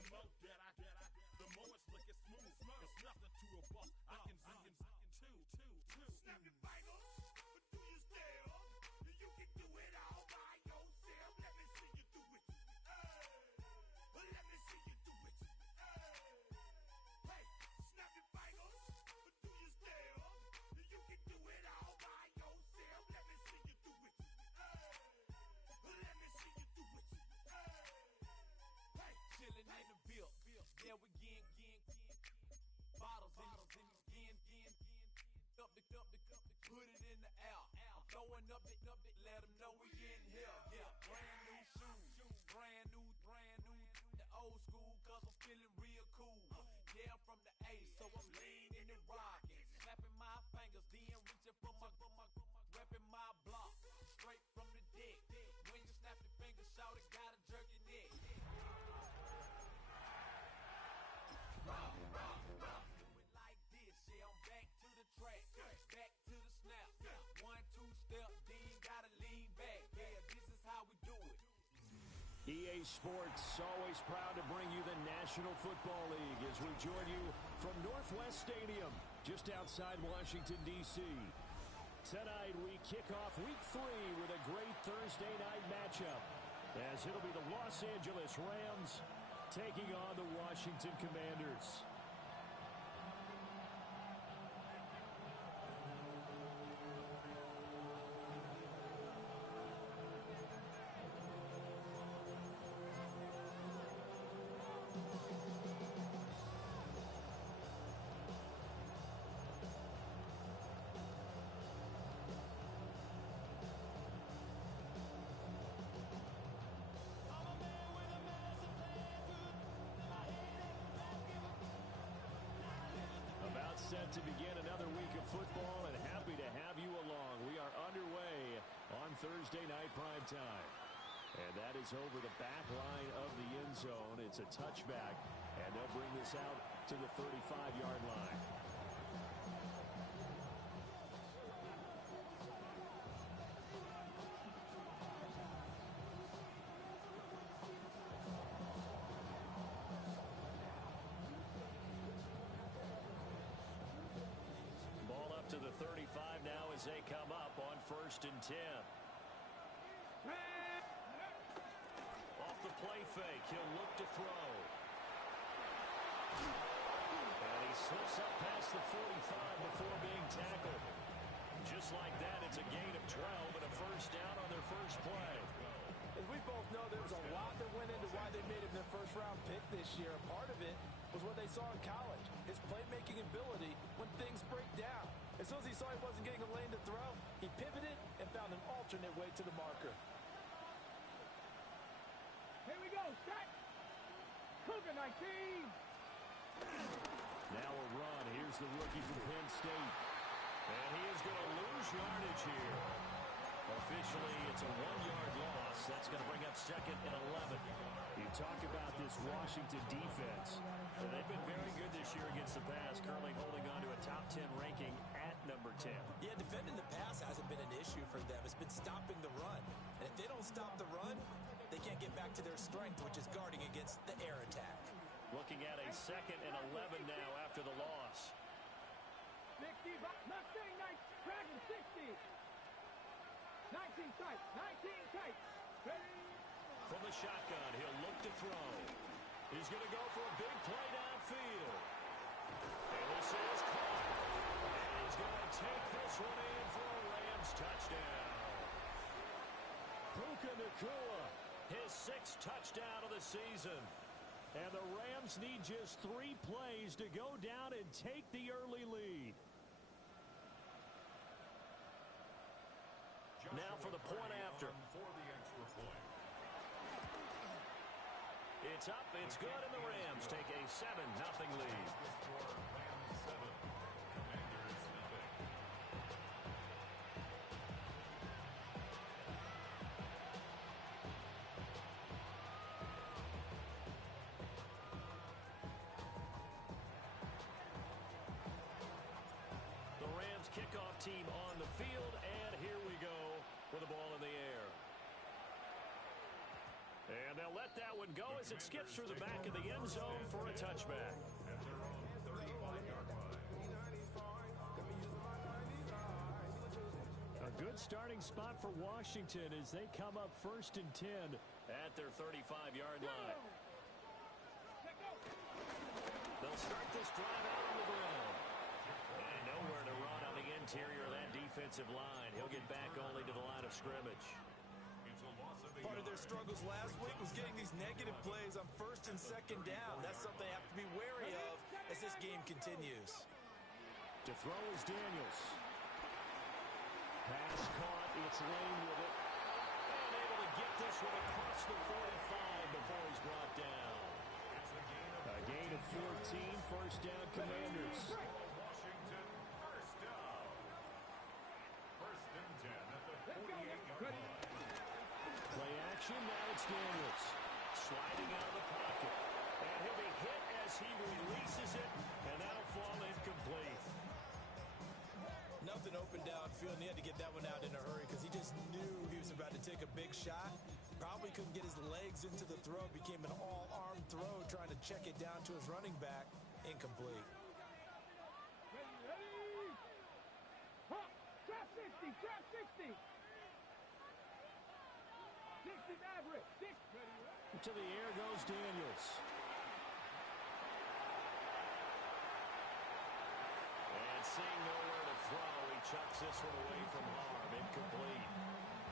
The more it's looking smooth. It's nothing to a boss. I can two. Snap your fingers, but do you still? You can do it all by yourself. Let me see you do it. Let me see you do it. Hey, snap your fingers, but do you still? You can do it all by yourself. Let me see you do it. Let me see you do it. Hey, chillin' in the bill. Yeah, we again. Bottles in again. Up the put it in the air. I'm throwing up the, let them know we in here. Yeah, brand new shoes, brand new. The old school, cause I'm feeling real cool. Yeah, I'm from the A, so I'm leaning and rocking. Snapping my fingers, then reaching for my repping my block. Straight from the dick. When you snap your fingers, shout it, gotta jerk your neck. Rock. Like this, yeah, I'm back to the track, back to the snap, 1, 2 step, then gotta lean back, yeah, this is how we do it. EA Sports, always proud to bring you the National Football League as we join you from Northwest Stadium, just outside Washington, D.C. Tonight, we kick off Week 3 with a great Thursday night matchup, as it'll be the Los Angeles Rams taking on the Washington Commanders. Set to begin another week of football, and happy to have you along. We are underway on Thursday night primetime. And that is over the back line of the end zone. It's a touchback, and they'll bring this out to the 35-yard line. To the 35 now as they come up on 1st and 10. Off the play fake, he'll look to throw. And he slips up past the 45 before being tackled. Just like that, it's a gain of 12 and a first down on their first play. As we both know, there was a lot that went into why they made him their first-round pick this year. Part of it was what they saw in college, his playmaking ability when things break down. As soon as he saw he wasn't getting a lane to throw, he pivoted and found an alternate way to the marker. Here we go, set! Cougar 19! Now a run. Here's the rookie from Penn State. And he is going to lose yardage here. Officially, it's a 1-yard loss. That's going to bring up 2nd and 11. You talk about this Washington defense. They've been very good this year against the pass, currently holding on to a top 10 ranking at number 10. Yeah, defending the pass hasn't been an issue for them. It's been stopping the run. And if they don't stop the run, they can't get back to their strength, which is guarding against the air attack. Looking at a 2nd and 11 now after the loss. 60, Mustang, nice, Dragon 60. 19 tight, 19 tight. Ready? From the shotgun, he'll look to throw. He's going to go for a big play downfield. And this is caught. And he's going to take this one in for a Rams touchdown. Puka Nacua, his 6th touchdown of the season. And the Rams need just 3 plays to go down and take the early lead. Now for the point after. For the extra point. It's up, it's good, and the Rams take a 7-0 lead. Rams 7, Commanders 0. The Rams kickoff team on the field, and here we go with the ball in the air. And they'll let that one go as it skips through the back of the end zone for a touchback. At their own 35-yard line. A good starting spot for Washington as they come up 1st and 10 at their 35-yard line. They'll start this drive out on the ground. And nowhere to run on the interior of that defensive line. He'll get back only to the line of scrimmage. It's a loss of 8 Part of their struggles last week was getting these negative plays on 1st and 2nd down. That's something they have to be wary of as this game continues. To throw is Daniels. Pass caught. It's Lane with it. And able to get this one across the 45 before he's brought down. A gain of 14. First down, Commanders. Washington first down. 1st and 10 at the 48-yard line. Play action. Now it's Daniels. Sliding out of the pocket. And he'll be hit as he releases it. And that'll fall incomplete. Nothing open downfield, and he had to get that one out in a hurry because he just knew he was about to take a big shot. Probably couldn't get his legs into the throw. Became an all-arm throw, trying to check it down to his running back. Incomplete. Ready? Huh. Trap 60, trap 60. 60 Maverick, 6. To the air goes Daniels. And seeing nowhere to throw, he chucks this one away from harm. Incomplete.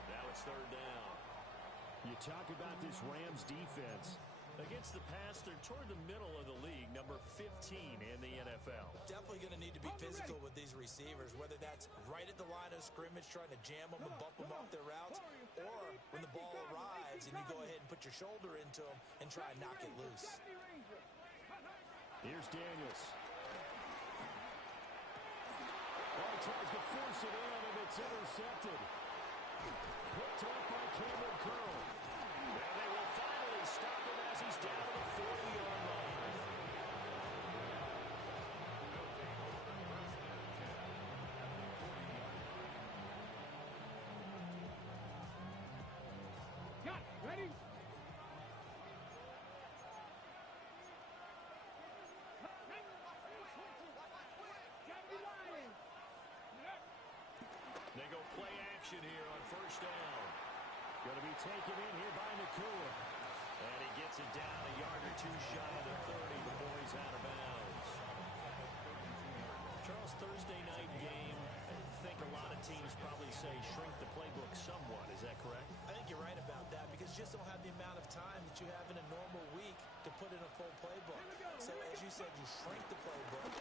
Now it's 3rd down. You talk about this Rams defense. Against the pass, they're toward the middle of the league, number 15 in the NFL. Definitely going to need to be physical with these receivers, whether that's right at the line of scrimmage, trying to jam them and bump them off their routes, or when the ball arrives and you go ahead and put your shoulder into them and try and knock it loose. Here's Daniels. Well, he tries to force it in, and it's intercepted. Picked up by Cameron Curl. And they will finally stop him as he's down to the 40-yard line. Got ready? They go play action here on 1st down. Going to be taken in here by Nakua. And he gets it down a yard or two shy of the 30 before he's out of bounds. Charles, Thursday night game, I think a lot of teams probably say shrink the playbook somewhat. Is that correct? I think you're right about that because you just don't have the amount of time that you have in a normal week to put in a full playbook. So as you said, you shrink the playbook,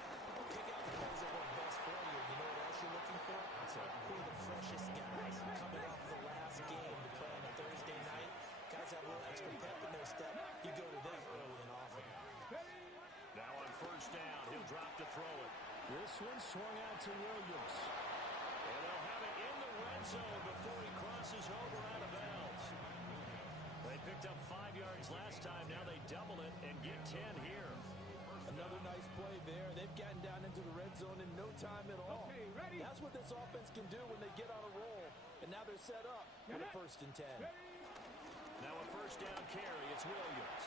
pick out the plays that work best for you. You know what else you're looking for? Who are the freshest guys coming off the last game to play on a Thursday night? Guys have a little extra pep in their step. You go to them early and often. Now on 1st down, he'll drop to throw it. This one swung out to Williams. And they'll have it in the red zone before he crosses over out of bounds. They picked up 5 yards last time. Now they double it and get 10 here. Another nice play there. They've gotten down into the red zone in no time at all. Okay, ready? That's what this offense can do when they get on a roll. And now they're set up for the 1st and 10. Now a 1st down carry. It's Williams.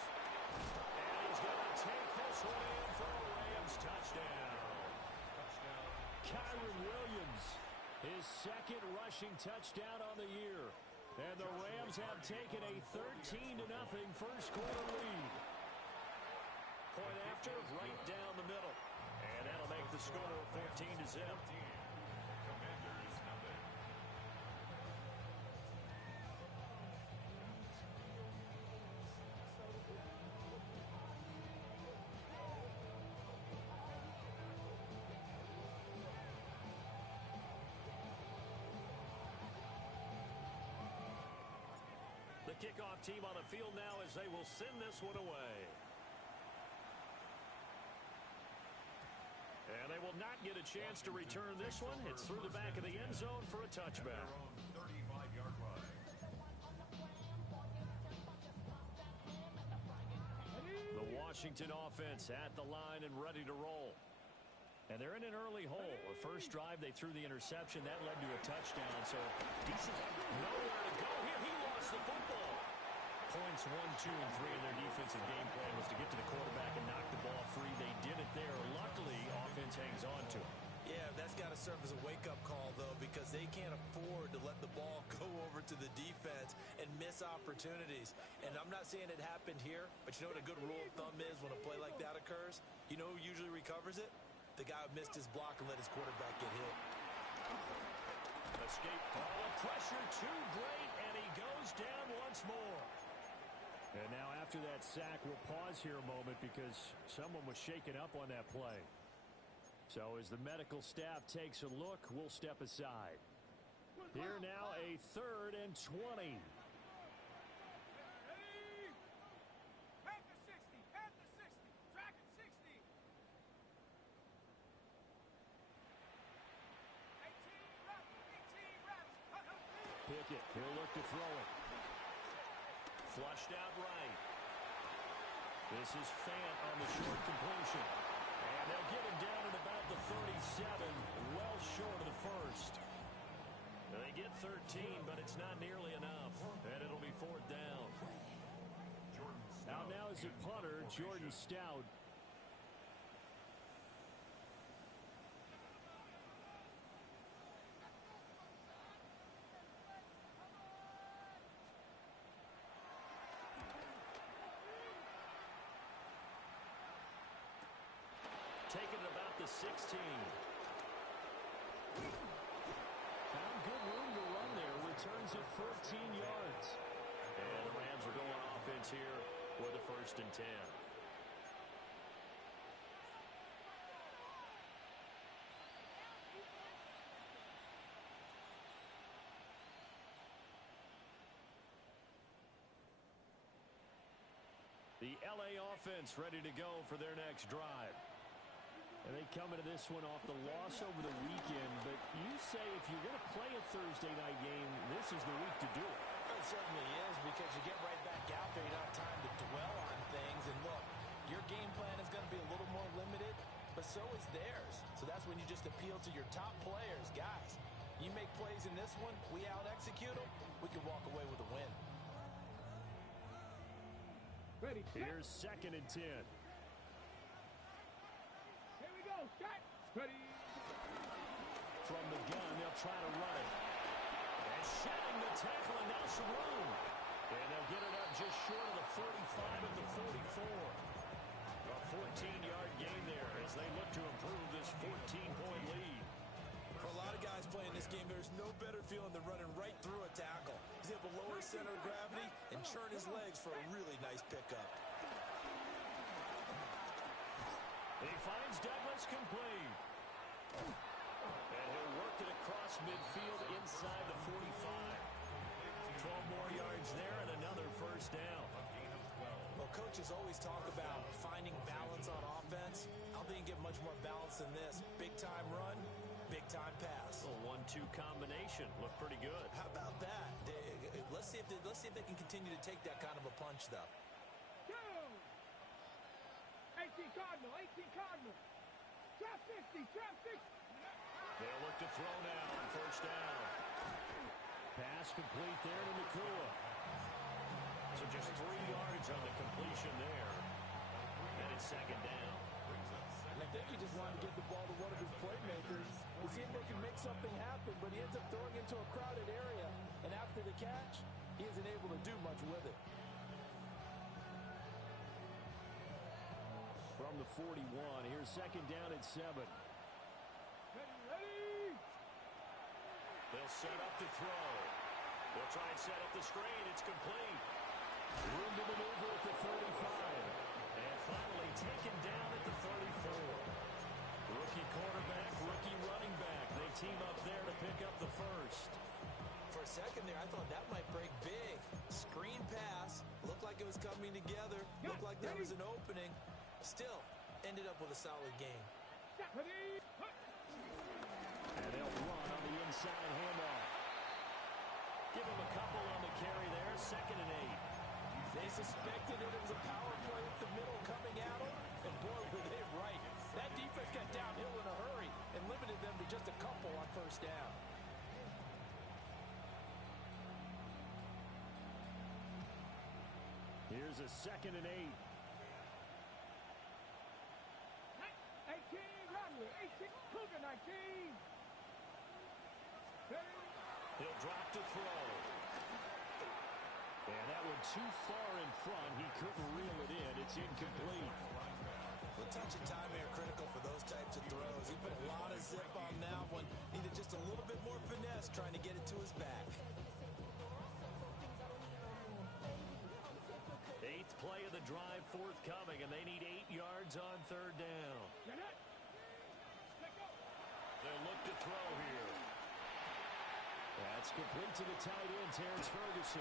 And he's going to take this one in for a Rams touchdown. Kyron Williams, his 2nd rushing touchdown on the year. And the Rams have taken a 13-0 first quarter lead. Point after, right down the middle. And that'll make the score 14-0. Commanders nothing. The kickoff team on the field now as they will send this one away. And they will not get a chance to return this one. It's through the back of the end zone for a touchback. Their own 35-yard line. The Washington offense at the line and ready to roll. And they're in an early hole. The first drive, they threw the interception. That led to a touchdown. So decent. Nowhere to go here. He lost the football. points 1, 2, and 3 in their defensive game plan was to get to the quarterback and knock the ball free. They did it there. Luckily, offense hangs on to it. Yeah, that's got to serve as a wake-up call, though, because they can't afford to let the ball go over to the defense and miss opportunities. And I'm not saying it happened here, but you know what a good rule of thumb is when a play like that occurs? You know who usually recovers it? The guy who missed his block and let his quarterback get hit. Escape. Oh, the pressure too great, and he goes down once more. And now after that sack, we'll pause here a moment because someone was shaken up on that play. So as the medical staff takes a look, we'll step aside. Here now, a 3rd and 20. Pickett, he'll look to throw it. Flushed out right. This is Fant on the short completion. And they'll get him down at about the 37, well short of the first. They get 13, but it's not nearly enough. And it'll be 4th down. Now is a punter, Jordan Stout. Taking it about the 16. Found good room to run there. Returns it 14 yards. And the Rams are going offense here with a 1st and 10. The LA offense ready to go for their next drive. And they come into this one off the loss over the weekend, but you say if you're going to play a Thursday night game, this is the week to do it. It certainly is, because you get right back out there. You don't have time to dwell on things. And look, your game plan is going to be a little more limited, but so is theirs. So that's when you just appeal to your top players. Guys, you make plays in this one, we out-execute them, we can walk away with a win. Ready. Here's 2nd and 10. Here we go. Shot. Ready. From the gun, they'll try to run it. And shedding the tackle, and now some room. And they'll get it up just short of the 45 at the 44. A 14-yard gain there as they look to improve this 14-point lead. For a lot of guys playing this game, there's no better feeling than running right through a tackle. He's able to lower his center of gravity and churn his legs for a really nice pickup. He finds Douglas complete. And he'll work it across midfield inside the 45. 12 more yards there and another 1st down. Well, coaches always talk about finding balance on offense. I don't think you get much more balance than this. Big-time run, big-time pass. A 1-2 combination. Looked pretty good. How about that? Let's see if they can continue to take that kind of a punch, though. 18 Cardinal, 18 Cardinal. Trap 60, trap 60. They'll look to throw now on 1st down. Pass complete there to Nakua. So just 3 yards on the completion there. And it's 2nd down. And I think he just wanted to get the ball to one of his playmakers to see if they can make something happen, but he ends up throwing into a crowded area. And after the catch, he isn't able to do much with it. From the 41, here's 2nd down at 7. Ready. They'll set up to throw. They'll try and set up the screen. It's complete. Room to maneuver at the 35. And finally taken down at the 34. Rookie quarterback, rookie running back. They team up there to pick up the 1st. For a second there, I thought that might break big. Screen pass. Looked like it was coming together. Looked like there was an opening. Still, ended up with a solid game. Ready. And they'll run on the inside handoff. Give him a couple on the carry there. 2nd and 8. They suspected it was a power play at the middle coming at them, and boy, were they right. That defense got downhill in a hurry and limited them to just a couple on 1st down. Here's a 2nd and 8. 18, Rodley. 18, Cougar 19. He'll drop to throw. And that one too far in front. He couldn't reel it in. It's incomplete. Well, touch and time here critical for those types of throws. He put a lot of zip on that one. Needed just a little bit more finesse trying to get it to his back. 8th play of the drive forthcoming, and they need 8 yards on 3rd down. They'll look to throw here. That's complete to the tight end, Terrence Ferguson.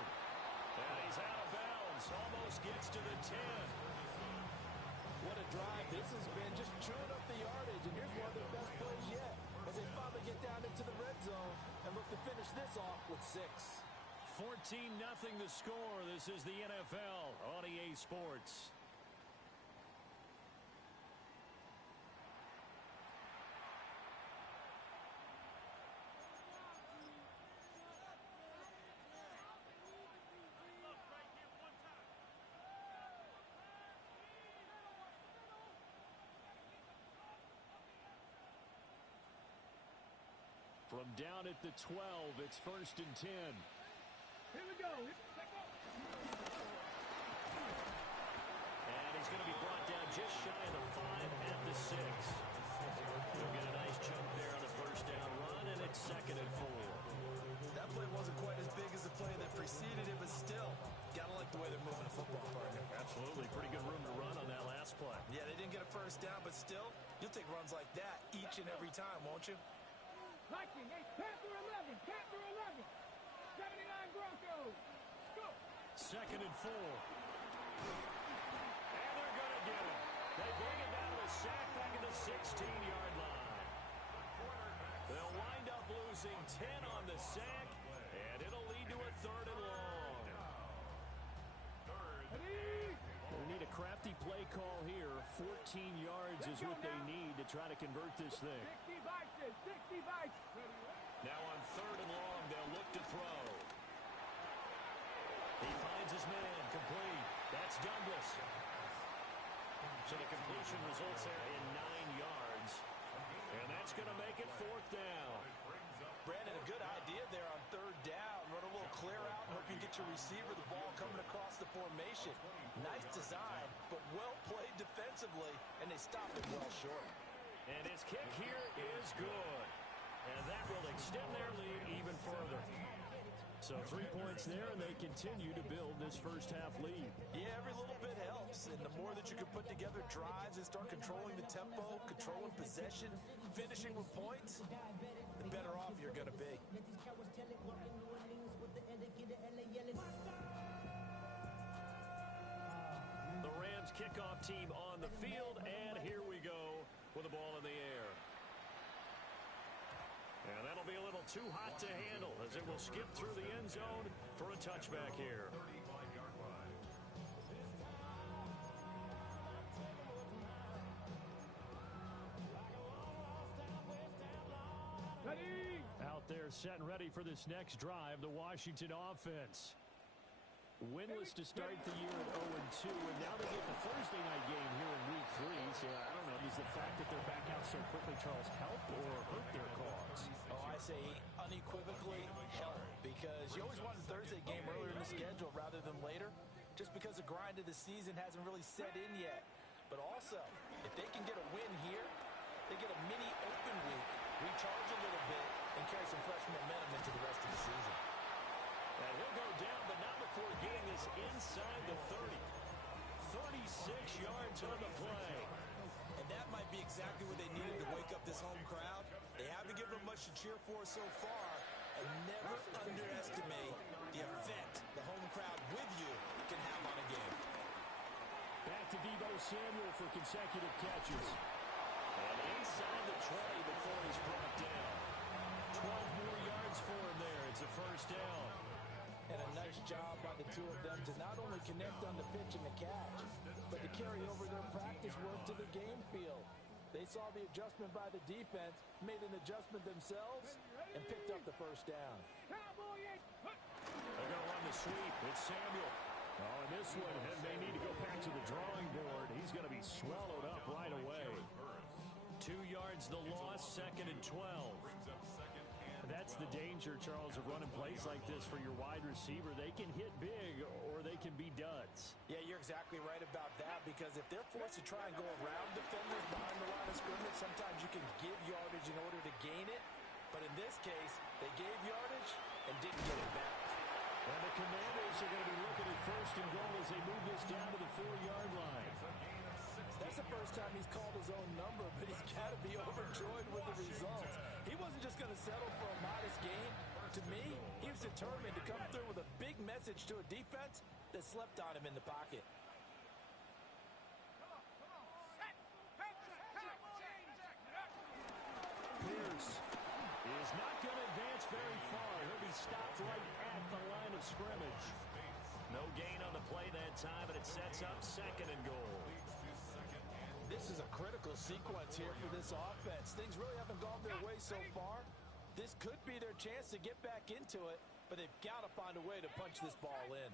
And he's out of bounds. Almost gets to the 10. What a drive this has been, just chewing up the yardage, and here's one of their best plays yet as they finally get down into the red zone and look to finish this off with 6. 14-0 the score. This is the NFL on EA Sports. From down at the 12, it's 1st and 10. Here we go. And he's going to be brought down just shy of the 5 at the 6. He'll get a nice chunk there on the 1st down run, and it's 2nd and 4. That play wasn't quite as big as the play that preceded it, but still, gotta like the way they're moving the football, partner. Absolutely. Pretty good room to run on that last play. Yeah, they didn't get a 1st down, but still, you'll take runs like that each and every time, won't you? Viking, Panther 11, Panther 11. 79 Broncos. Go. 2nd and 4. And they're going to get it. They bring it down to the sack back at the 16-yard line. They'll wind up losing 10 on the sack, and it'll lead to a 3rd and long. They need a crafty play call here. 14 yards is what they need to try to convert this thing. 60 Vikings, 60 Vikings. Now on 3rd and long, they'll look to throw. He finds his man, complete. That's Douglas. So the completion results there in 9 yards. And that's going to make it 4th down. Brandon, a good idea there on 3rd down. Run a little clear out and hope you get your receiver the ball coming across the formation. Nice design, but well played defensively, and they stopped it well short. And his kick here is good. And that will extend their lead even further. So 3 points there, and they continue to build this first-half lead. Yeah, every little bit helps. And the more that you can put together drives and start controlling the tempo, controlling possession, finishing with points, the better off you're going to be. The Rams kickoff team on the field, and here we go with the ball in the air. And that'll be a little too hot to handle as it will skip through the end zone for a touchback here. Ready. Out there set and ready for this next drive, the Washington offense. Winless to start the year at 0-2, and now they get the Thursday night game here in Week 3. So I don't know, does the fact that they're back out so quickly, Charles, help or hurt their cause? Oh, I say unequivocally help, because you always want a Thursday game earlier in the schedule rather than later, just because the grind of the season hasn't really set in yet. But also, if they can get a win here, they get a mini open week, recharge a little bit, and carry some fresh momentum into the rest of the season. And he'll go down, but not before getting this inside the 30. 36 yards on the play. And that might be exactly what they needed to wake up this home crowd. They haven't given them much to cheer for so far, and never underestimate the effect the home crowd with you can have on a game. Back to Deebo Samuel for consecutive catches. And inside the 20 before he's brought down. 12 more yards for him there. It's a 1st down. And a nice job by the two of them to not only connect on the pitch and the catch, but to carry over their practice work to the game field. They saw the adjustment by the defense, made an adjustment themselves, and picked up the 1st down. They're going to run the sweep. It's Samuel. Oh, and this one may need to go back to the drawing board. He's going to be swallowed up right away. 2 yards the loss, 2nd and 12. That's the danger, Charles, of running plays like this for your wide receiver. They can hit big or they can be duds. Yeah, you're exactly right about that, because if they're forced to try and go around defenders behind the line of scrimmage, sometimes you can give yardage in order to gain it. But in this case, they gave yardage and didn't get it back. And the Commanders are going to be looking at 1st and goal as they move this down to the 4-yard line. That's the first time he's called his own number, but he's got to be overjoyed with the results. He wasn't just going to settle for a modest gain. To me, he was determined to come through with a big message to a defense that slept on him in the pocket. Pierce is not going to advance very far. He'll be stopped right at the line of scrimmage. No gain on the play that time, but it sets up 2nd and goal. This is a critical sequence here for this offense. Things really haven't gone their way so far. This could be their chance to get back into it, but they've got to find a way to punch this ball in.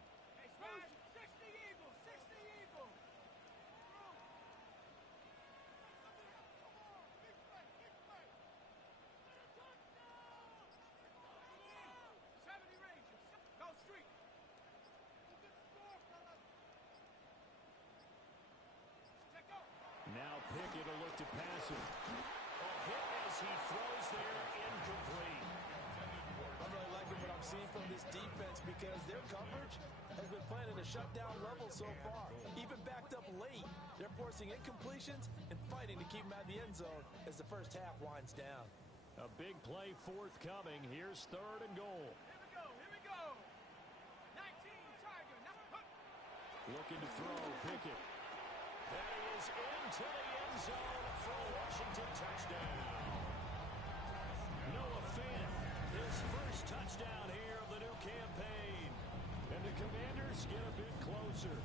Now Pickett will look to pass it. A hit as he throws there, incomplete. I'm really liking what I'm seeing from this defense, because their coverage has been playing at a shutdown level so far. Even backed up late, they're forcing incompletions and fighting to keep them out of the end zone as the first half winds down. A big play forthcoming. Here's 3rd and goal. Here we go. 19, Tiger. Looking to throw, Pickett. That is into the end zone for a Washington touchdown. Noah Fant, his first touchdown here of the new campaign. And the Commanders get a bit closer.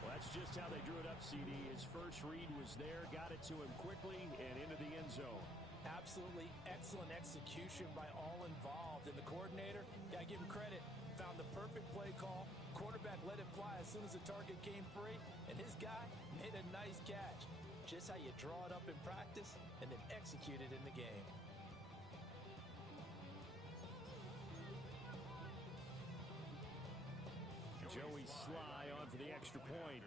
Well, that's just how they drew it up, CD. His first read was there, got it to him quickly, and into the end zone. Absolutely excellent execution by all involved. And the coordinator, gotta give him credit, found the perfect play call. Quarterback let it fly as soon as the target came free, and his guy made a nice catch. Just how you draw it up in practice and then execute it in the game. Joey Sly on for the extra point.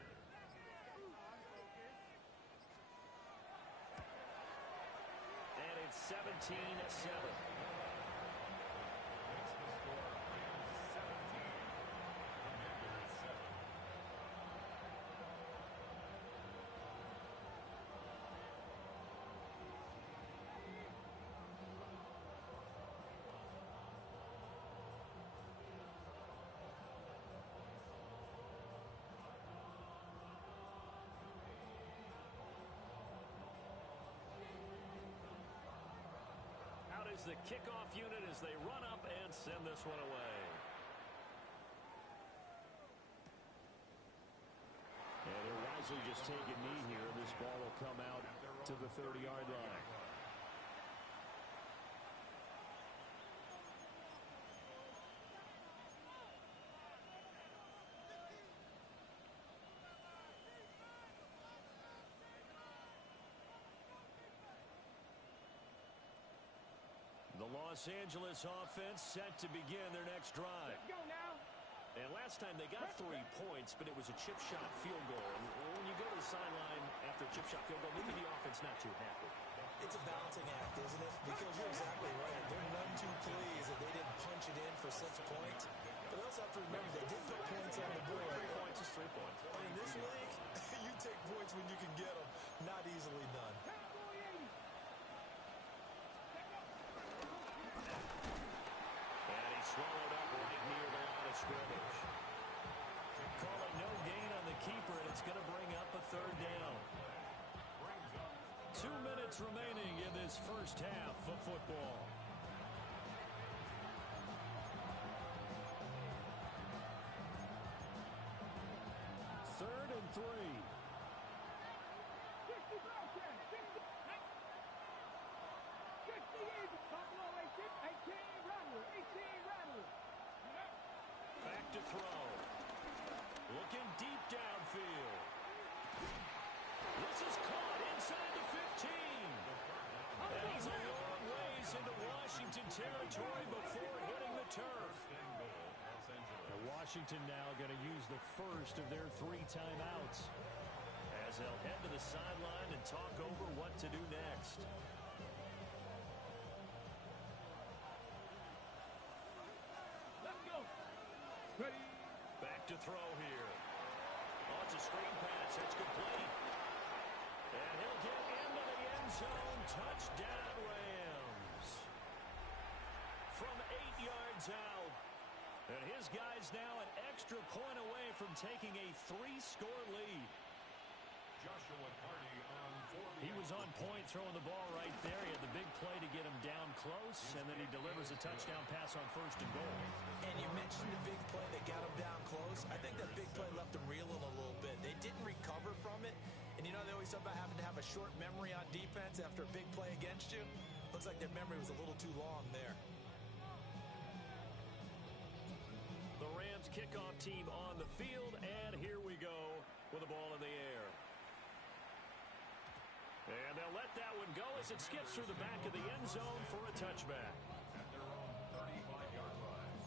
And it's 17-7. The kickoff unit as they run up and send this one away. And they're wisely just taking knee here. This ball will come out to the 30-yard line. The Los Angeles offense set to begin their next drive. Let's go now. And last time they got 3 points, but it was a chip shot field goal. And when you go to the sideline after a chip shot field goal, maybe the offense not too happy. It's a balancing act, isn't it? Because you're exactly right. They're none too pleased that they didn't punch it in for 6 points. But they also have to remember they did put points on the board. 3 points is 3 points. And in this league, you take points when you can get them. Not easily done. And he swallowed up right near the line of scrimmage. Call it no gain on the keeper, and it's going to bring up a 3rd down. 2 minutes remaining in this first half of football. Third and 3. 60 broken. 60. 60 Eagles. Buffalo 18. 18 Rattler. 18 Rattler. to throw. Looking deep downfield. This is caught inside the 15. And he's a long ways into Washington territory before hitting the turf. Now Washington now going to use the first of their 3 timeouts as they'll head to the sideline and talk over what to do next. Let's go. Ready. Back to throw here. Oh, it's a screen pass. That's complete. And he'll get into the end zone. Touchdown, Rams. From 8 yards out. And his guy's now an extra point away from taking a 3-score lead. Joshua Carty on 40. He was on point throwing the ball right there. He had the big play to get him down close, and then he delivers a touchdown pass on 1st and goal. And you mentioned the big play that got him down close. I think that big play left them reeling a little bit. They didn't recover from it. And you know, they always talk about having to have a short memory on defense after a big play against you. Looks like their memory was a little too long there. The Rams kickoff team on the field, and here we go with the ball in the air. And they'll let that one go as it skips through the back of the end zone for a touchback. At their own 35-yard line.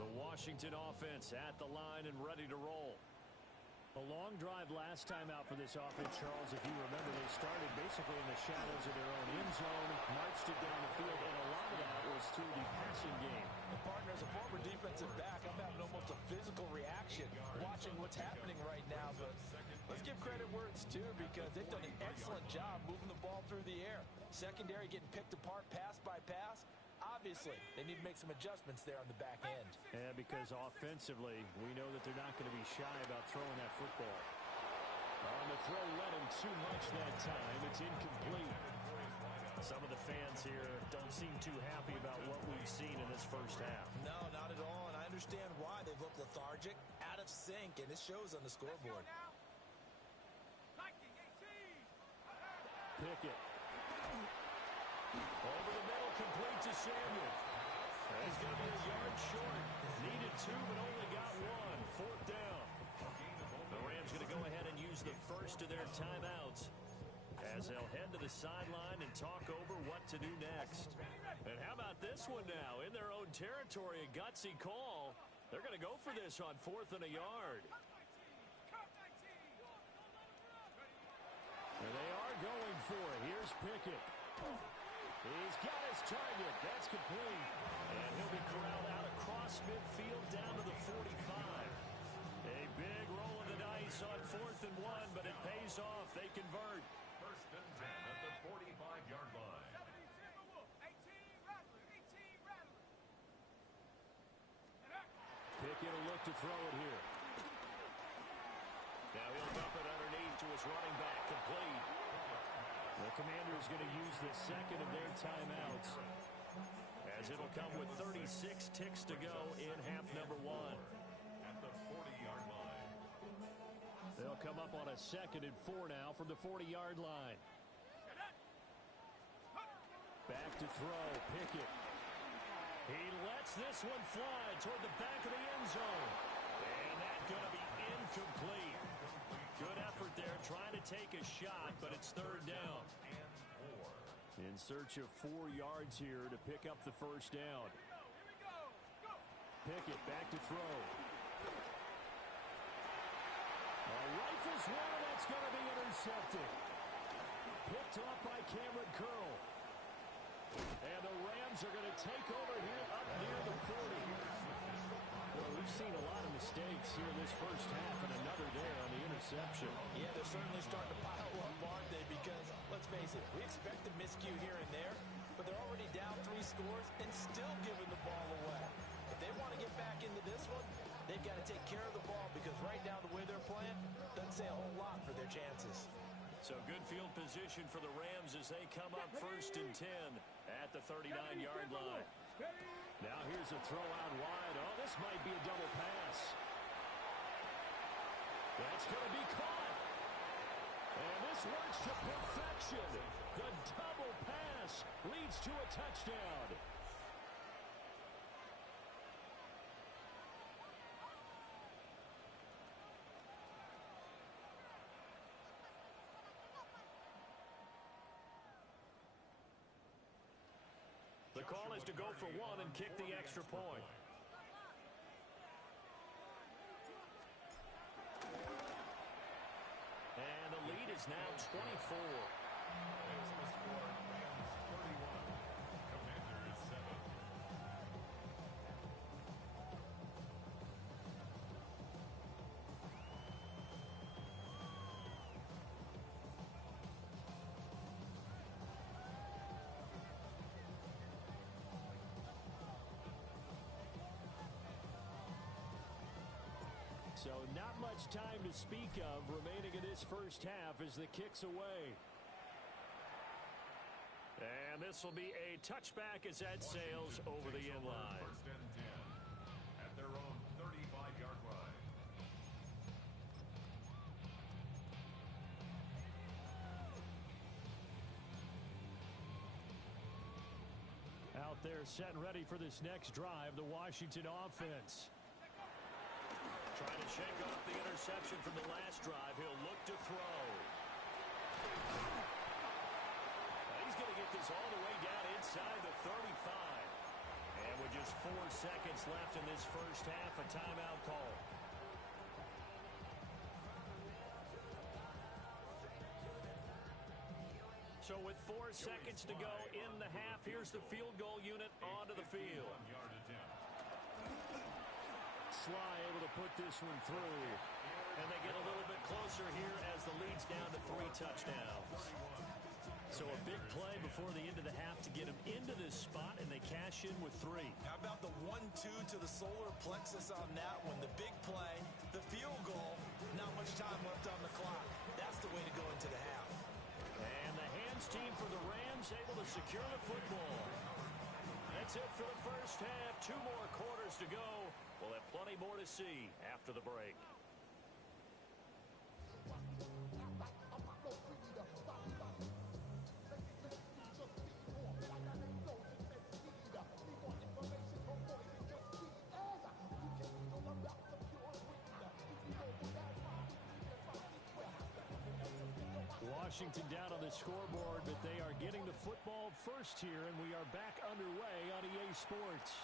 The Washington offense at the line and ready to roll. A long drive last time out for this offense, Charles. If you remember, they started basically in the shadows of their own end zone, marched it down the field, and a lot of that was through the passing game. And partner, as a former defensive back, I'm having almost a physical reaction watching what's happening right now. But let's give credit where it's due, because they've done an excellent job moving the ball through the air. Secondary getting picked apart pass by pass. Obviously, they need to make some adjustments there on the back end. Yeah, because offensively, we know that they're not going to be shy about throwing that football. On the throw, led him too much that time. It's incomplete. Some of the fans here don't seem too happy about what we've seen in this first half. No, not at all, and I understand why. They've looked lethargic, out of sync, and it shows on the scoreboard. Pickett. Over the middle, complete to Samuel. He's going to be a yard short. Needed 2, but only got 1. 4th down. The Rams going to go ahead and use the first of their timeouts as they'll head to the sideline and talk over what to do next. And how about this one now? In their own territory, a gutsy call. They're going to go for this on 4th and a yard. And they are going for it. Here's Pickett. He's got his target. That's complete. And he'll be corralled out across midfield down to the 45. A big roll of the dice on 4th and 1, but it pays off. They convert. 1st and 10 at the 45-yard line. Pickett will look to throw it here. Now he'll dump it underneath to his running back. Complete. The Commanders going to use the second of their timeouts, as it'll come with 36 ticks to go in half number 1. At the 40-yard line. They'll come up on a 2nd and 4 now from the 40-yard line. Back to throw, Pickett. He lets this one fly toward the back of the end zone. And that's going to be incomplete. Good effort there, trying to take a shot, but it's 3rd down. In search of 4 yards here to pick up the 1st down. Pickett back to throw. Rifles one, and that's going to be intercepted. Picked off by Cameron Curl. And the Rams are going to take over here up near the 40. Well, we've seen a lot of mistakes here in this first half, and another there on the interception. Yeah, they're certainly starting to pile up, aren't they? Because, let's face it, we expect a miscue here and there, but they're already down 3 scores and still giving the ball away. If they want to get back into this one, they've got to take care of the ball, because right now the way they're playing doesn't say a whole lot for their chances. So good field position for the Rams as they come up 1st and 10 at the 39-yard line. Now here's a throw out wide. Oh, this might be a double pass. That's going to be caught. And this works to perfection. The double pass leads to a touchdown. The call is to go for one and kick the extra point. And the lead is now 24. It's the score, Rams 31, Commanders 7. So not much time to speak of remaining in this first half as the kick's away. And this will be a touchback as that sails over the end line. First and 10 at their own 35-yard line. Out there set and ready for this next drive, the Washington offense. Trying to shake off the interception from the last drive. He'll look to throw. He's going to get this all the way down inside the 35. And with just 4 seconds left in this first half, a timeout call. So with 4 seconds to go in the half, here's the field goal unit onto the field. 1-yard attempt. Sly able to put this one through. And they get a little bit closer here as the lead's down to 3 touchdowns. So a big play before the end of the half to get them into this spot, and they cash in with 3. How about the 1-2 to the solar plexus on that one? The big play, the field goal, not much time left on the clock. That's the way to go into the half. And the hands team for the Rams able to secure the football. That's it for the first half. 2 more quarters to go. We'll have plenty more to see after the break. Washington down on the scoreboard, but they are getting the football first here, and we are back underway on EA Sports.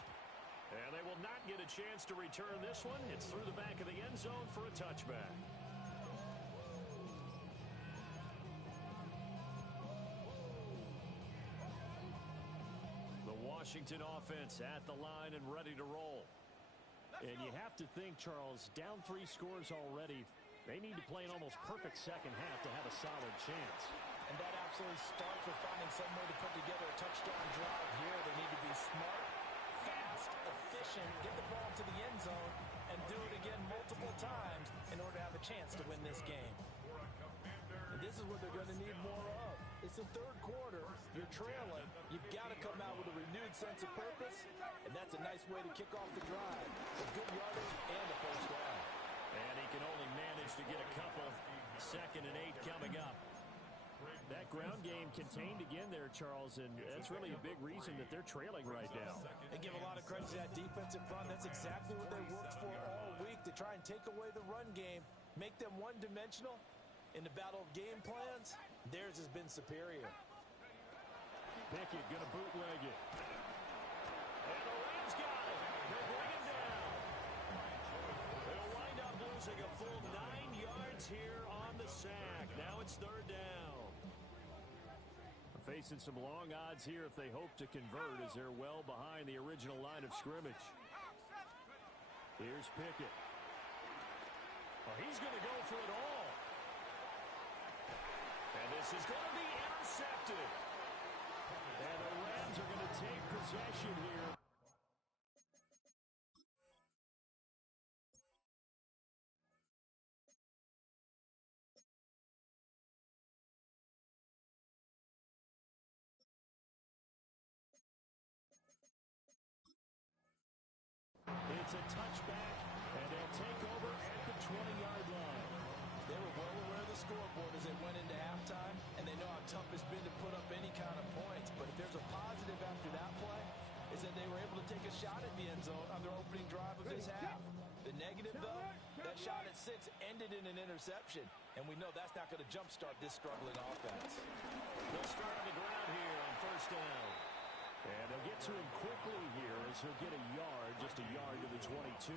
And they will not get a chance to return this one. It's through the back of the end zone for a touchback. The Washington offense at the line and ready to roll. And you have to think, Charles, down 3 scores already. They need to play an almost perfect second half to have a solid chance. And that absolutely starts with finding some way to put together a touchdown drive here. They need to be smart, fast, efficient, get the ball to the end zone, and do it again multiple times in order to have a chance to win this game. And this is what they're going to need more of. It's the third quarter. You're trailing. You've got to come out with a renewed sense of purpose, and that's a nice way to kick off the drive. A good yardage and a first down. And he can only manage to get a couple. 2nd and 8 coming up. That ground game contained again there, Charles, and that's really a big reason that they're trailing right now. They give a lot of credit to that defensive front. That's exactly what they worked for all week, to try and take away the run game, make them one-dimensional. In the battle of game plans, theirs has been superior. Pickett going to bootleg it. And the Rams got it. They bring him down. They'll wind up losing a full 9 yards here on the sack. Now it's 3rd down. Facing some long odds here if they hope to convert, as they're well behind the original line of scrimmage. Here's Pickett. Oh, he's going to go for it all. And this is going to be intercepted. And the Rams are going to take possession here. It's a touchback, and they'll take over at the 20-yard line. They were well aware of the scoreboard as they went into after that play is that they were able to take a shot at the end zone on their opening drive of this half. The negative, though, that shot at 6 ended in an interception, and we know that's not going to jumpstart this struggling offense. They'll start on the ground here on first down. And they'll get to him quickly here as he'll get a yard, just a yard to the 22.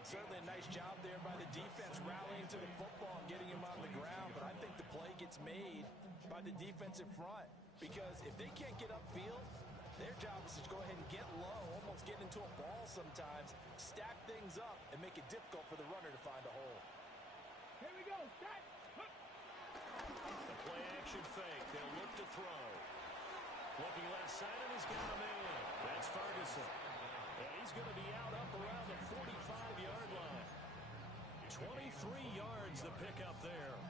Certainly a nice job there by the defense rallying to the football and getting him on the ground, but I think the play gets made by the defensive front because if they can't get upfield, their job is to go ahead and get low, almost get into a ball sometimes, stack things up, and make it difficult for the runner to find a hole. Here we go, stack. The play action fake. They'll look to throw. Looking left side, and he's got a man. That's Ferguson. And he's going to be out up around the 45-yard line. 23 yards the pickup there.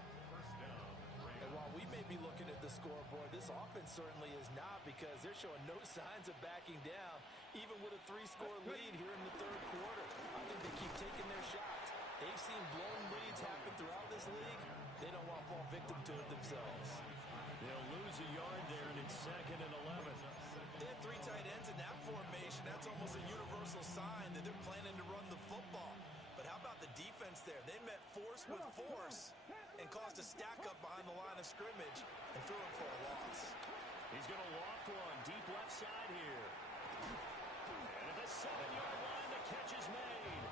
And while we may be looking at the scoreboard, this offense certainly is not because they're showing no signs of backing down, even with a 3-score lead here in the third quarter. I think they keep taking their shots. They've seen blown leads happen throughout this league. They don't want to fall victim to it themselves. They'll lose a yard there, and it's 2nd and 11. They had 3 tight ends in that formation. That's almost a universal sign that they're planning to run the football. But how about the defense there? They met force with force and caused a stack up behind the line of scrimmage and threw him for a loss. He's going to loft one deep left side here. And at the 7-yard line, the catch is made.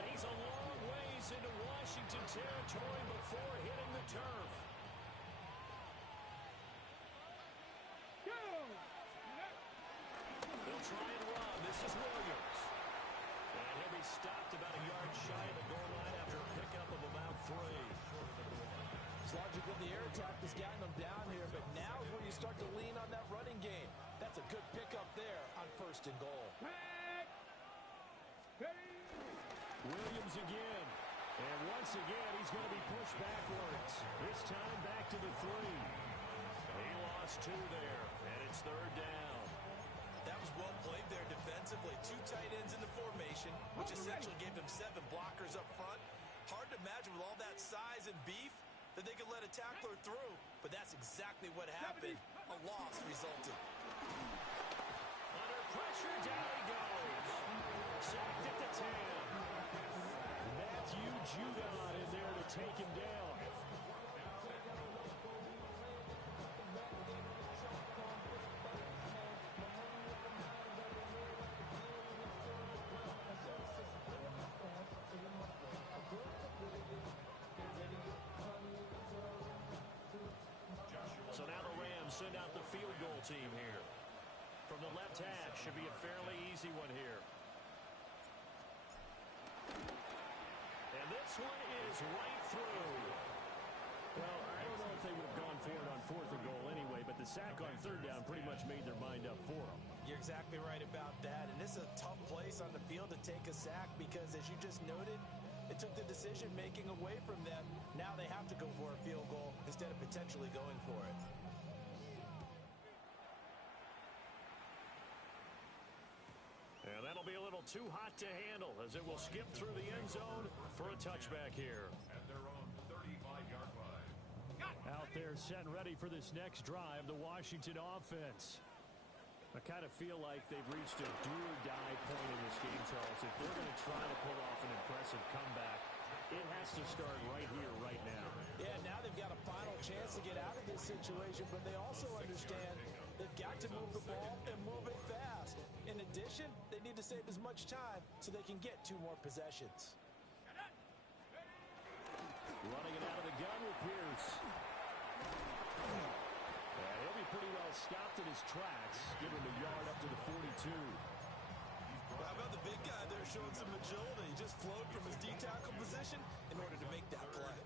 And he's a long ways into Washington territory before hitting the turf. They'll try and run. This is Williams. And he'll be stopped about a yard shy of the goal line after a pickup of about 3. It's logical the air attack has gotten them down here, but now is where you start to lean on that running game. That's a good pickup there on 1st and goal. Williams again. And once again, he's going to be pushed backwards. This time back to the 3. He lost 2 there, and it's 3rd down. That was well played there defensively. 2 tight ends in the formation, which essentially gave them 7 blockers up front. Hard to imagine with all that size and beef that they could let a tackler through, but that's exactly what happened. A loss resulted. Under pressure, down he goes. Sacked at the 10. Matthew Judon in there to take him down. So now the Rams send out the field goal team here. From the left hash, should be a fairly easy one here. And this one is right through. Well, I don't know if they would have gone for it on 4th and goal anyway, but the sack on 3rd down pretty much made their mind up for them. You're exactly right about that, and this is a tough place on the field to take a sack because, as you just noted, it took the decision-making away from them. Now they have to go for a field goal instead of potentially going for it. And that'll be a little too hot to handle as it will skip through the end zone for a touchback here. At their own 35-yard line. Out there set and ready for this next drive, the Washington offense. I kind of feel like they've reached a do-or-die point in this game, Charles. If they're going to try to pull off an impressive comeback, it has to start right here, right now. Yeah, now they've got a final chance to get out of this situation, but they also understand they've got to move the ball and move it fast. In addition, they need to save as much time so they can get 2 more possessions. Running it out of the gun with Pierce. And he'll be pretty well stopped in his tracks. Give him a yard up to the 42. Well, how about the big guy there showing some agility? He just flowed from his D-tackle position in order to make that play.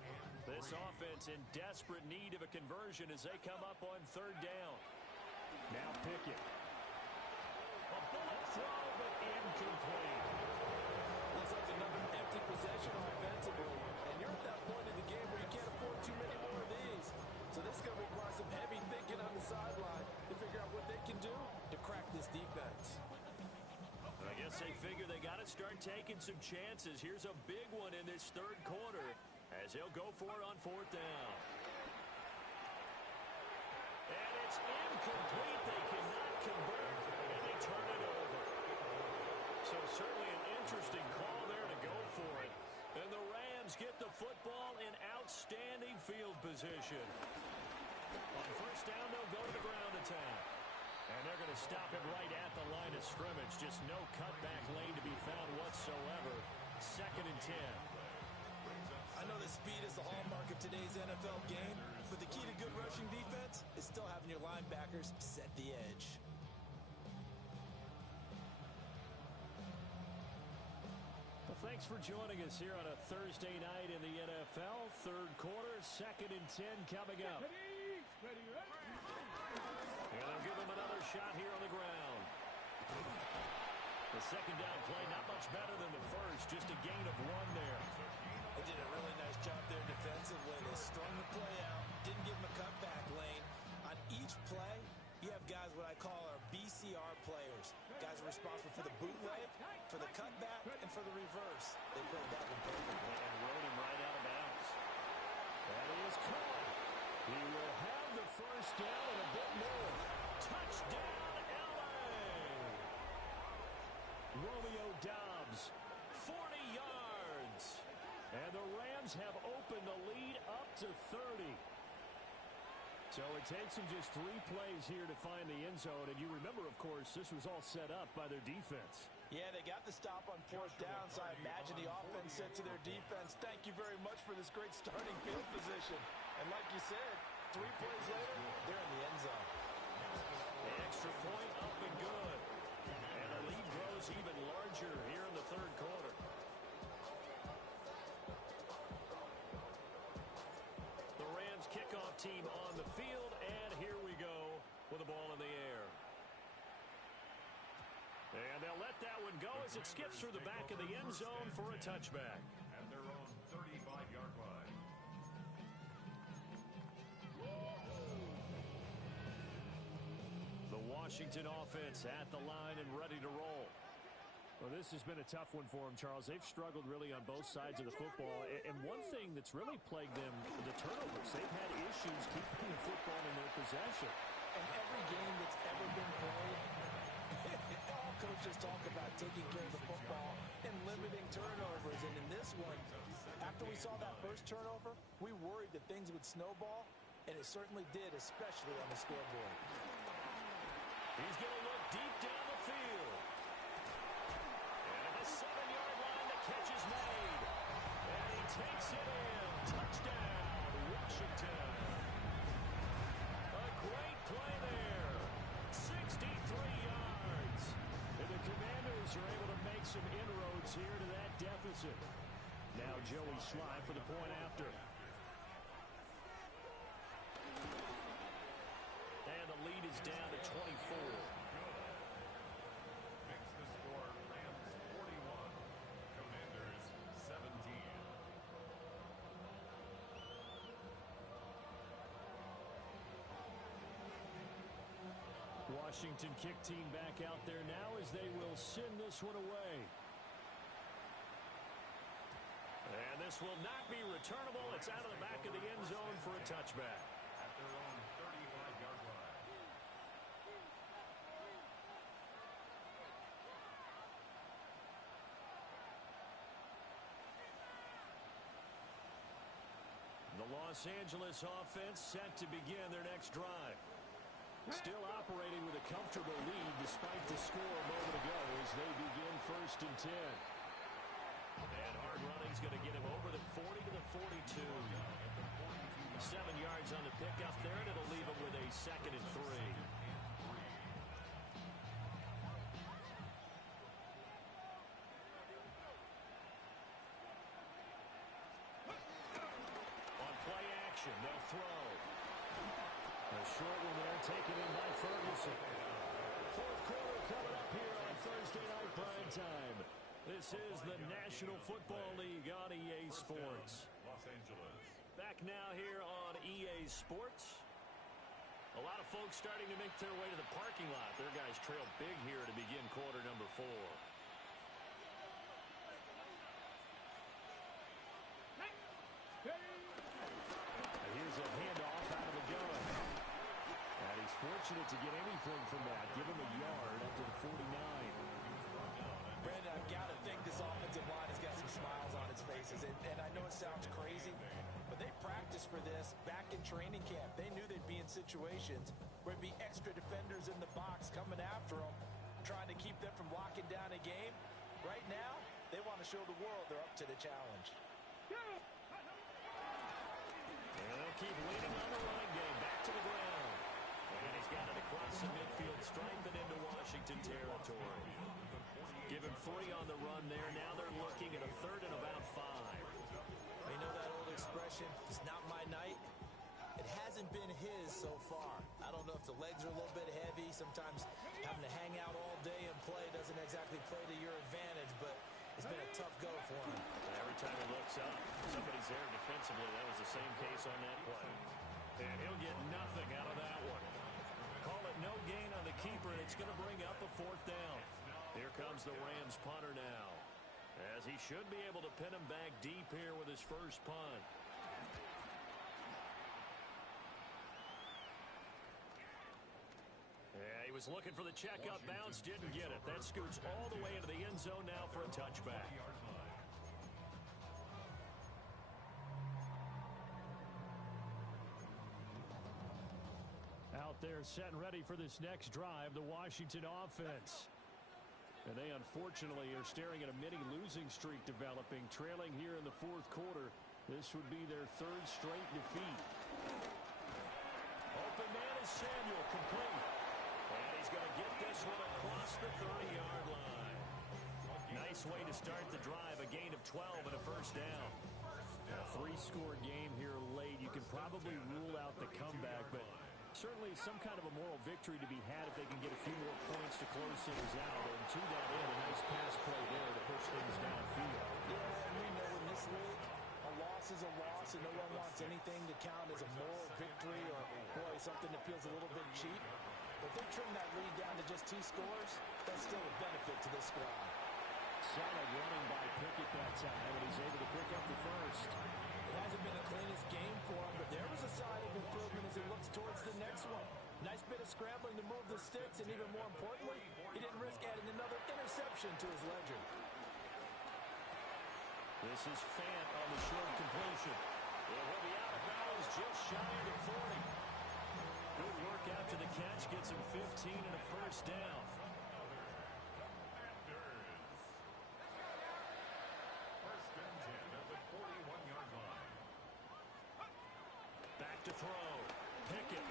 This offense in desperate need of a conversion as they come up on 3rd down. Now Pickett. A bullet throw, but incomplete. Looks like another empty possession offensively. And you're at that point in the game where you can't afford too many more of these. So this is going to require some heavy thinking on the sideline to figure out what they can do to crack this defense. I guess they figure they got to start taking some chances. Here's a big one in this 3rd quarter as they'll go for it on 4th down. And it's incomplete. They cannot convert, and they turn it over. So certainly an interesting call there to go for it. And the Rams get the football in outstanding field position. On first down, they'll go to the ground attack. And they're going to stop him right at the line of scrimmage. Just no cutback lane to be found whatsoever. 2nd and 10. I know that speed is the hallmark of today's NFL game, but the key to good rushing defense is still having your linebackers set the edge. Well, thanks for joining us here on a Thursday night in the NFL. Third quarter, 2nd and 10 coming up. And they'll give him another shot here on the ground. The second down play, not much better than the first, just a gain of 1 there. They did a really nice job there defensively. They strung the play out, didn't give him a cutback lane. On each play, you have guys what I call our BCR players. Guys are responsible for the bootleg, for the cutback, and for the reverse. They played that one perfectly. And rode him right out of bounds. That is caught. He will have the first down and a bit more. Touchdown, LA! Romeo Doubs, 40 yards. And the Rams have opened the lead up to 30. So it takes them just 3 plays here to find the end zone. And you remember, of course, this was all set up by their defense. Yeah, they got the stop on 4th down, so I imagine the offense said to their defense, thank you very much for this great starting field position. And like you said, 3 plays later, they're in the end zone. The extra point up and good. And the lead grows even larger here in the 3rd quarter. The Rams kickoff team on the field, and here we go with the ball in the air. And they'll let that one go as it skips through the back of the end zone for a touchback. At their own 35-yard line. The Washington offense at the line and ready to roll. Well, this has been a tough one for them, Charles. They've struggled really on both sides of the football. And one thing that's really plagued them, the turnovers. They've had issues keeping the football in their possession. And every game that's ever been played, all coaches talk about taking care of the football and limiting turnovers. And in this one, after we saw that first turnover, we worried that things would snowball, and it certainly did, especially on the scoreboard. He's going to look deep down the field. And at the 7-yard line, the catch is made. And he takes it in. Touchdown, Washington. A great play there. 63 yards. And the Commanders are able to make some inroads here to that deficit. Now Joey Slye for the point after. And the lead is down to 24. Makes the score Rams 41, Commanders 17. Washington kick team back out there now as they will send this one away. And this will not be returnable. It's out of the back of the end zone for a touchback. At their own 35-yard line. The Los Angeles offense set to begin their next drive. Still operating with a comfortable lead despite the score a moment ago as they begin 1st and 10. And hard running's going to get him over the 40 to the 42. 7 yards on the pickup there, and it'll leave him with a 2nd and 3. On play action, they'll throw. A short one there, taken in by Ferguson. 4th quarter coming up here on Thursday Night Prime Time. This is the National Football League on EA Sports. Los Angeles. Back now here on EA Sports. A lot of folks starting to make their way to the parking lot. Their guys trail big here to begin quarter number 4. And here's a handoff out of the gun. And he's fortunate fortunate to get anything from that. Give him a yard up to the 49. Brandon, I've got to think this offensive line has got some smiles on its faces. And I know it sounds crazy, but they practiced for this back in training camp. They knew they'd be in situations where there'd be extra defenders in the box coming after them, trying to keep them from locking down a game. Right now, they want to show the world they're up to the challenge. And they'll keep leaning on the running game. Back to the ground. And he's got it across the midfield stripe and into Washington territory. Give him 3 on the run there. Now they're looking at a 3rd and about 5. You know that old expression, it's not my night? It hasn't been his so far. I don't know if the legs are a little bit heavy. Sometimes having to hang out all day and play doesn't exactly play to your advantage, but it's been a tough go for him. Every time he looks up, somebody's there defensively. That was the same case on that play. And he'll get nothing out of that one. Call it no gain on the keeper, and it's going to bring up a 4th down. Here comes the Rams punter now, as he should be able to pin him back deep here with his first punt. Yeah, he was looking for the checkup bounce, didn't get it. That scoots all the way into the end zone now for a touchback. Out there set and ready for this next drive, the Washington offense. And they unfortunately are staring at a mini losing streak developing, trailing here in the 4th quarter. This would be their 3rd straight defeat. Open man is Samuel, complete. And he's going to get this one across the 30-yard line. Nice way to start the drive, a gain of 12 and a first down. A 3-score game here late. You can probably rule out the comeback, but certainly some kind of a moral victory to be had if they can get a few more points to close things out. And to that end, a nice pass play there to push things downfield. Yeah, and we know in this league, a loss is a loss, and no one wants anything to count as a moral victory or, boy, something that feels a little bit cheap. But they trim that lead down to just 2 scores. That's still a benefit to this squad. Solid running by Pickett that time, and he's able to pick up the first. It hasn't been the cleanest game for him, but there was a sign of improvement as he looks towards the next one. Nice bit of scrambling to move the sticks, and even more importantly, he didn't risk adding another interception to his ledger. This is Fant on the short completion. It will be out of bounds just shy of the 40. Good work after the catch, gets him 15 and a first down. Back to throw. Pickett.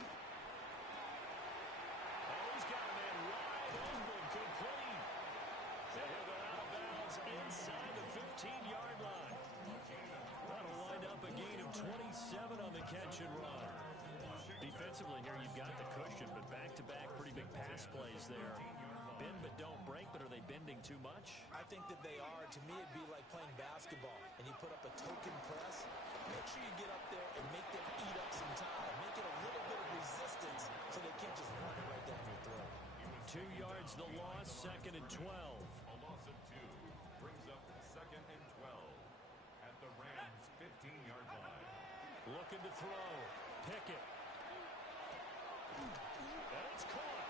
Oh, he's got a man wide open, complete. And he'll go out of bounds inside the 15-yard line. That'll wind up a gain of 27 on the catch and run. Defensively here, you've got the cushion, but back-to-back pretty big pass plays there. Bend but don't break, but are they bending too much? I think that they are. To me, it'd be like playing basketball, and you put up a token press. Make sure you get up there and make them eat up some time. Make it a little bit of resistance so they can't just run it right down your throat. 2 yards the loss, 2nd and 12. A loss of 2 brings up 2nd and 12 at the Rams' 15-yard line. Looking to throw. Pickett. And it's caught.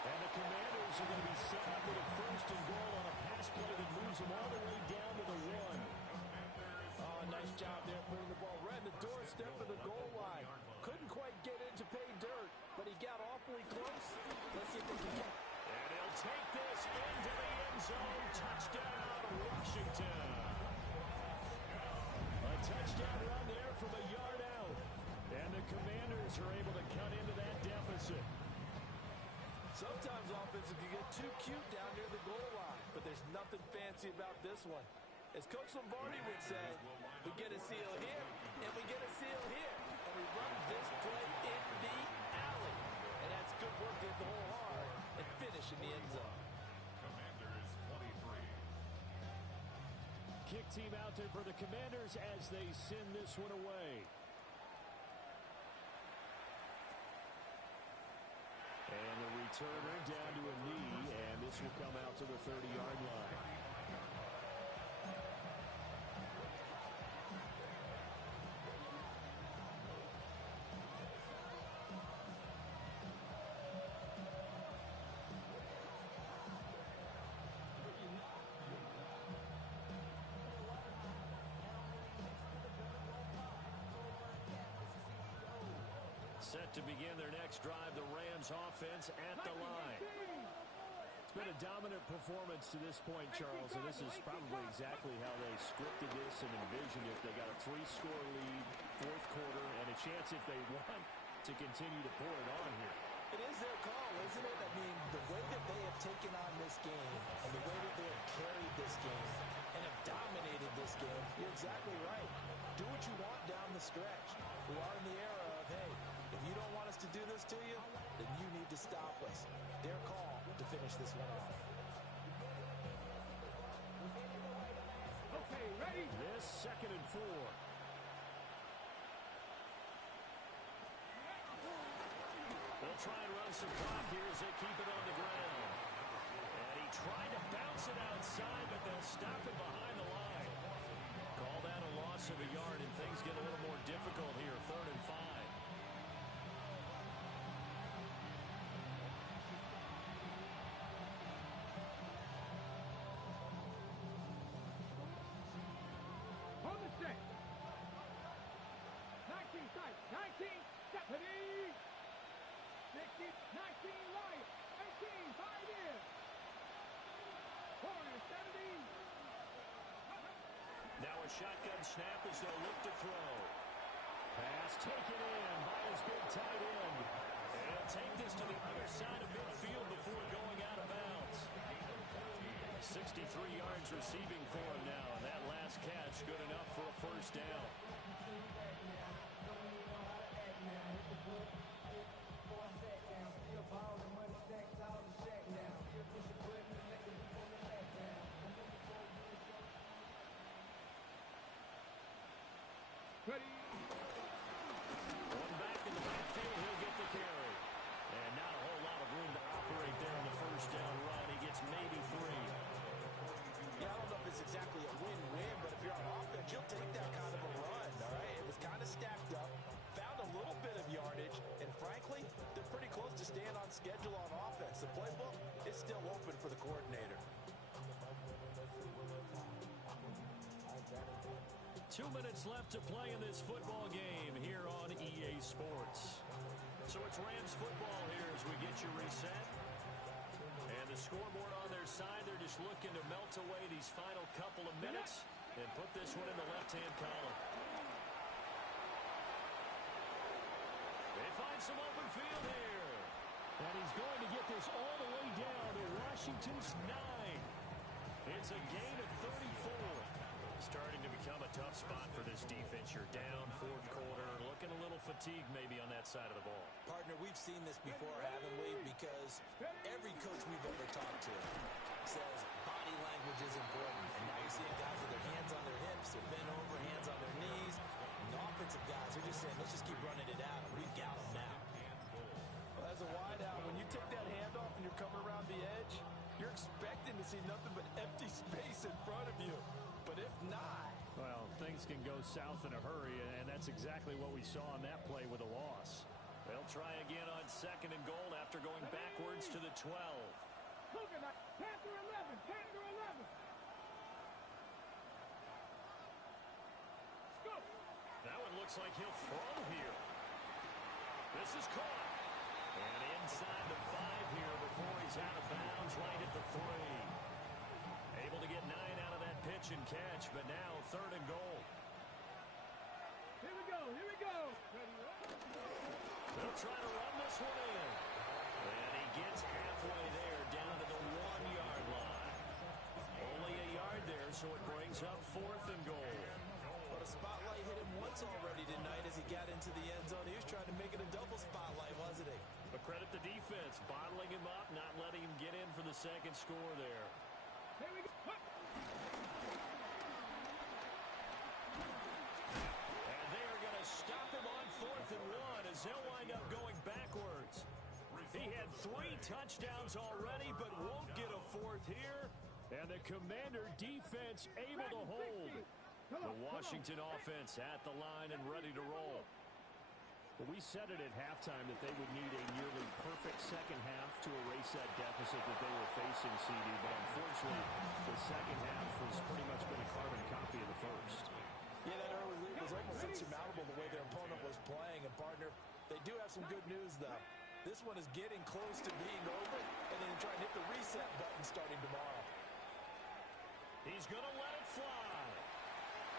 And the Commanders are going to be set up with a 1st and goal on a pass play that moves them all the way down to the 1. Oh, nice job there putting the ball right in the doorstep of the goal line. Couldn't quite get in to pay dirt, but he got awfully close. Let's see if they can get. And he'll take this into the end zone. Touchdown, Washington. A touchdown run there from a yard out. And the Commanders are able to cut into that deficit. Sometimes offenses can get too cute down near the goal line, but there's nothing fancy about this one. As Coach Lombardi would say, we get a seal here, and we get a seal here, and we run this play in the alley. And that's good work to hit the hole hard and finish in the end zone. Commanders 23. Kick team out there for the Commanders as they send this one away. And the returner down to a knee, and this will come out to the 30-yard line. set to begin their next drive. The Rams offense at the line. It's been a dominant performance to this point, Charles, and this is probably exactly how they scripted this and envisioned it. They got a 3-score lead, fourth quarter, and a chance if they want to continue to pour it on here. It is their call, isn't it? I mean, the way that they have taken on this game and the way that they have carried this game and have dominated this game, you're exactly right. Do what you want down the stretch. We are in the era of, hey, if you don't want us to do this to you, then you need to stop us. Their call to finish this one off. Okay, ready? This 2nd and 4. They'll try and run some clock here as they keep it on the ground. And he tried to bounce it outside, but they'll stop it behind the line. Call that a loss of a yard, and things get a little more difficult here, 3rd and 5. On the set. 19 tight. 19. Stephanie. 60. 19 right. 18. 5 in. 40. 70. Now a shotgun snap as they'll look to throw. Pass taken in by his big tight end. And he'll take this to the other side of midfield before going out of bounds. 63 yards receiving for him now, and that last catch good enough for a first down. Ready? One back in the backfield, he'll get the carry. And not a whole lot of room to operate there in the first down run. He gets maybe 3. Yeah, I don't know if it's exactly a win-win, but if you're on offense, you'll take that kind of a run, all right? It was kind of stacked up, found a little bit of yardage, and frankly, they're pretty close to staying on schedule on offense. The playbook is still open for the coordinator. 2 minutes left to play in this football game here on EA Sports. So it's Rams football here as we get you reset. And the scoreboard on their side, they're just looking to melt away these final couple of minutes and put this one in the left-hand column. They find some open field here. And he's going to get this all the way down to Washington's 9. It's a gain of 34. Starting to become a tough spot for this defense. You're down, fourth quarter, looking a little fatigued maybe on that side of the ball. Partner, we've seen this before, haven't we? Because every coach we've ever talked to says body language is important. And now you're seeing guys with their hands on their hips, they're bent over, hands on their knees. And the offensive guys are just saying, let's just keep running it out, and we've got them now. Well, as a wideout, when you take that handoff and you're coming around the edge, you're expecting to see nothing but empty space in front of you. But if not... Well, things can go south in a hurry, and that's exactly what we saw on that play with a loss. They'll try again on 2nd and goal after going backwards to the 12. Look at that. 10 to 11. 10 to 11. Go. That one looks like he'll throw here. This is caught. And inside the 5 here before he's out of bounds, right at the 3. Able to get 9 out of that pitch and catch, but now 3rd and goal. Here we go. Here we go. Ready, They'll try to run this one in. And he gets halfway there, down to the 1-yard line. Only a yard there, so it brings up 4th and goal. But a spotlight hit him once already tonight as he got into the end zone. He was trying to make it a double spotlight, wasn't he? But credit the defense, bottling him up, not letting him get in for the 2nd score there. Here we go. And they are going to stop him on 4th and 1 as they'll wind up going backwards. He had 3 touchdowns already, but won't get a 4th here. And the Commander defense able to hold. The Washington offense at the line and ready to roll. Well, we said it at halftime that they would need a nearly perfect second half to erase that deficit that they were facing, CD. But unfortunately, the second half has pretty much been a carbon copy of the first. Yeah, that early lead was almost insurmountable the way their opponent was playing. And, partner, they do have have some good news, though. This one is getting close to being over, and then try and hit the reset button starting tomorrow. He's going to let it fly.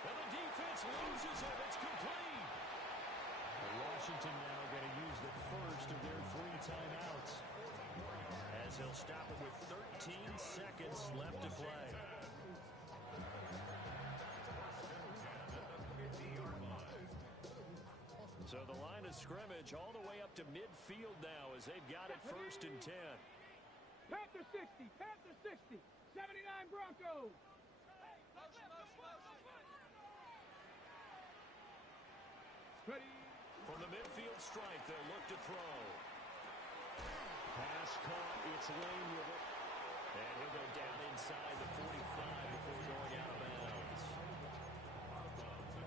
And the defense loses it. It's complete. Washington now going to use the first of their 3 timeouts, as he'll stop it with 13 seconds left to play. So the line of scrimmage all the way up to midfield now as they've got it 1st and 10. Panther 60, Panther 60, 79 Broncos. Ready. From the midfield stripe, they'll look to throw. Pass caught, it's Lane with it. And he'll go down inside the 45 before going out of bounds.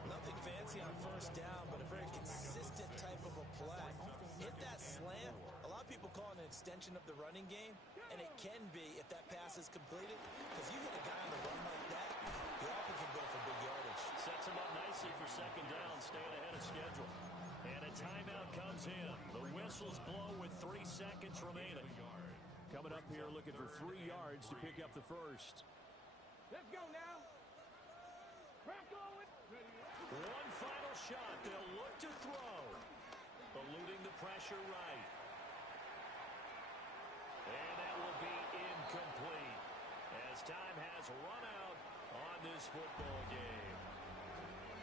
Nothing fancy on 1st down, but a very consistent type of a play. Hit that slant. A lot of people call it an extension of the running game, and it can be if that pass is completed, because you hit a guy on the run like that, he often can go for big yardage. Sets him up nicely for 2nd down, staying ahead of schedule. And a timeout comes in. The whistles blow with 3 seconds remaining. Coming up here looking for 3 yards to pick up the first. Let's go now. Bronco. One final shot. They'll look to throw. Eluding the pressure right. And that will be incomplete, as time has run out on this football game.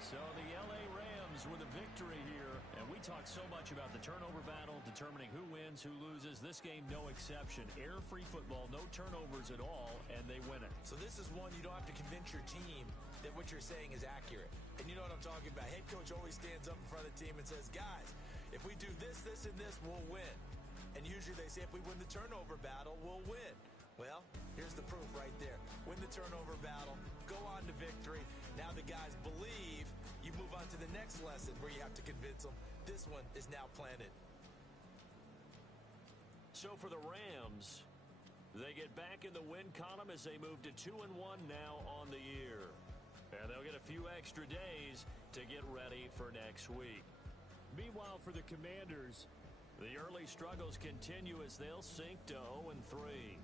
So the L.A. Rams with a victory here. And we talk so much about the turnover battle, determining who wins, who loses. This game, no exception. Air-free football, no turnovers at all, and they win it. So this is one you don't have to convince your team that what you're saying is accurate. And you know what I'm talking about. Head coach always stands up in front of the team and says, guys, if we do this, this, and this, we'll win. And usually they say if we win the turnover battle, we'll win. Well, here's the proof right there. Win the turnover battle, go on to victory. Now the guys believe. You move on to the next lesson where you have to convince them. This one is now planted. So for the Rams, they get back in the win column as they move to 2-1 now on the year. And they'll get a few extra days to get ready for next week. Meanwhile, for the Commanders, the early struggles continue as they'll sink to 0-3.